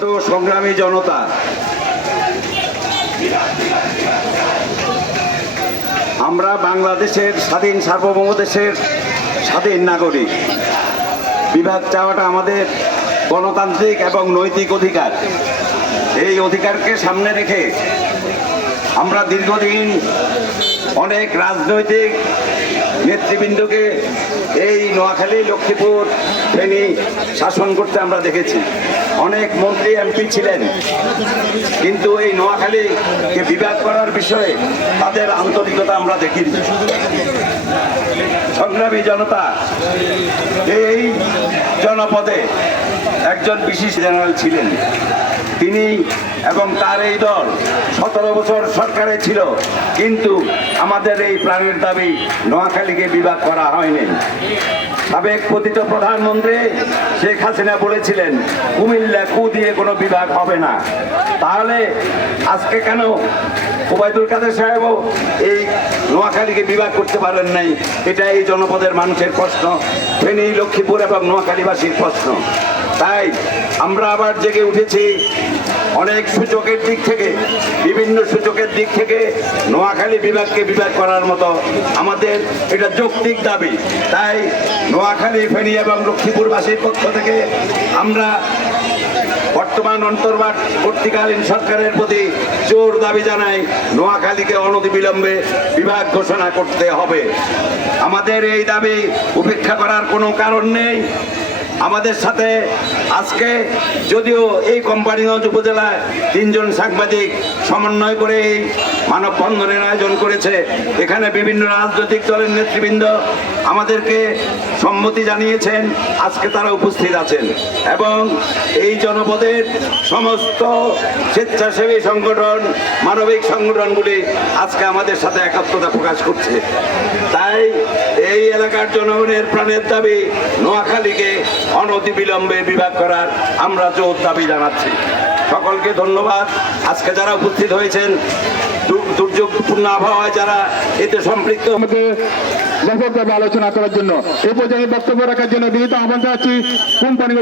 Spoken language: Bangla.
তো সংগ্রামী জনতা, আমরা বাংলাদেশের স্বাধীন সার্বভৌম দেশের স্বাধীন নাগরিক। বিভাগ চাওয়াটা আমাদের গণতান্ত্রিক এবং নৈতিক অধিকার। এই অধিকারকে সামনে রেখে আমরা দীর্ঘদিন অনেক রাজনৈতিক নেতৃবৃন্দকে এই নোয়াখালী, লক্ষ্মীপুর, ফেনী শাসন করতে আমরা দেখেছি। অনেক মন্ত্রী এমপি ছিলেন, কিন্তু এই নোয়াখালীকে বিভাগ করার বিষয়ে তাদের আন্তরিকতা আমরা দেখিনি। সংগ্রামী জনতা, এই জনপদে একজন বিশিষ্ট জেনারেল ছিলেন। তিনি এবং তার এই দল 17 বছর সরকারে ছিল, কিন্তু আমাদের এই প্রাণের দাবি নোয়াখালীকে বিভাগ করা হয়নি। সাবেক পতিত প্রধানমন্ত্রী শেখ হাসিনা বলেছিলেন কুমিল্লা কু দিয়ে কোনো বিভাগ হবে না। তাহলে আজকে কেন ওবায়দুল কাদের সাহেবও এই নোয়াখালীকে বিভাগ করতে পারেন নাই? এটা এই জনপদের মানুষের প্রশ্ন, ফেনী, লক্ষ্মীপুর এবং নোয়াখালীবাসীর প্রশ্ন। তাই আমরা আবার জেগে উঠেছি। অনেক সূচকের দিক থেকে, বিভিন্ন সূচকের দিক থেকে নোয়াখালী বিভাগকে বিভাগ করার মতো আমাদের এটা যৌক্তিক দাবি। তাই নোয়াখালী, ফেনী এবং লক্ষ্মীপুরবাসীর পক্ষ থেকে আমরা বর্তমান অন্তর্বর্তীকালীন সরকারের প্রতি জোর দাবি জানাই, নোয়াখালীকে অনতিবিলম্বে বিভাগ ঘোষণা করতে হবে। আমাদের এই দাবি উপেক্ষা করার কোনো কারণ নেই। আমাদের সাথে আজকে যদিও এই কোম্পানীগঞ্জ উপজেলায় 3 জন সাংবাদিক সমন্বয় করে এই মানববন্ধনের আয়োজন করেছে। এখানে বিভিন্ন রাজনৈতিক দলের নেতৃবৃন্দ আমাদেরকে সম্মতি জানিয়েছেন, আজকে তারা উপস্থিত আছেন এবং এই জনপদের সমস্ত স্বেচ্ছাসেবী সংগঠন, মানবিক সংগঠনগুলি আজকে আমাদের সাথে একাত্মতা প্রকাশ করছে। তাই এই এলাকার জনগণের প্রাণের দাবি নোয়াখালীকে অনতিবিলম্বে বিভাগ করার আমরা জোর দাবি জানাচ্ছি। সকলকে ধন্যবাদ। আজকে যারা উপস্থিত হয়েছেন, দুর্যোগপূর্ণ আবহাওয়ায় যারা এতে সম্পৃক্ত, ব্যাপকভাবে আলোচনা করার জন্য এই পর্যায়ে বক্তব্য রাখার জন্য বিনীত আহ্বান জানাচ্ছি কোম্পানি